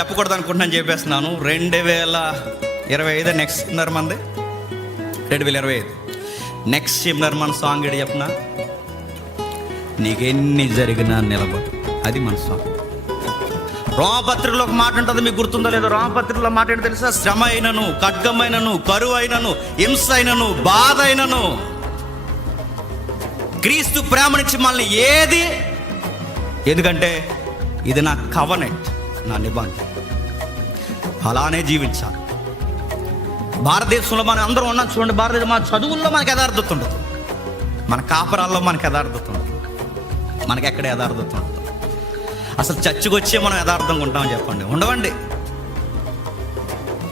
చెప్పకూడదు అనుకుంటున్నాను, చెప్పేస్తున్నాను. 2025 నెక్స్ట్ సెమినార్ మంది, 2025 నెక్స్ట్ సెమినార్ మన సాంగ్ ఏడు చెప్పిన, నీకెన్ని జరిగినా నిలబడు. అది మన సాంగ్. రోమపత్రికలో ఒక మాట ఉంటుంది, మీకు గుర్తుందో లేదో. రోమపత్రికలో మాట ఏంటో తెలుసా? శ్రమ అయినను, ఖడ్గమైనను, కరువు అయినను, హింస అయినను, బాధ అయినను, క్రీస్తు ప్రేమనిచ్చి మనల్ని ఏది, ఎందుకంటే ఇది నా కవనెంట్, నా నిబంధన, అలానే జీవించాలి. భారతదేశంలో మనం అందరం ఉన్నాం చూడండి. భారతదేశం మన చదువుల్లో మనకు యథార్థత ఉండదు, మన కాపురాల్లో మనకు యథార్థత ఉండదు, మనకి ఎక్కడ యథార్థత ఉండదు. అసలు చర్చకు వచ్చే మనం యథార్థంగా ఉంటామని చెప్పండి, ఉండవండి.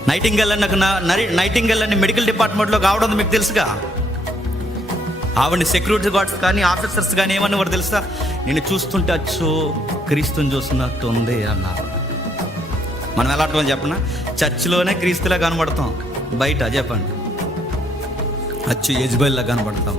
నైటింగేల్ అని మెడికల్ డిపార్ట్మెంట్లో కావడం మీకు తెలుసుగా. ఆవిడ సెక్యూరిటీ గార్డ్స్ కానీ ఆఫీసర్స్ కానీ ఏమని వాడు తెలుసా? నేను చూస్తుంటే అచ్చు క్రీస్తుని చూస్తున్నట్టు ఉంది అన్నారు. మనం ఎలా అంటామని చెప్పనా? చర్చిలోనే క్రీస్తులా కనబడతాం, బయట చెప్పండి అచ్చు యెజబెల్లా కనబడతాం.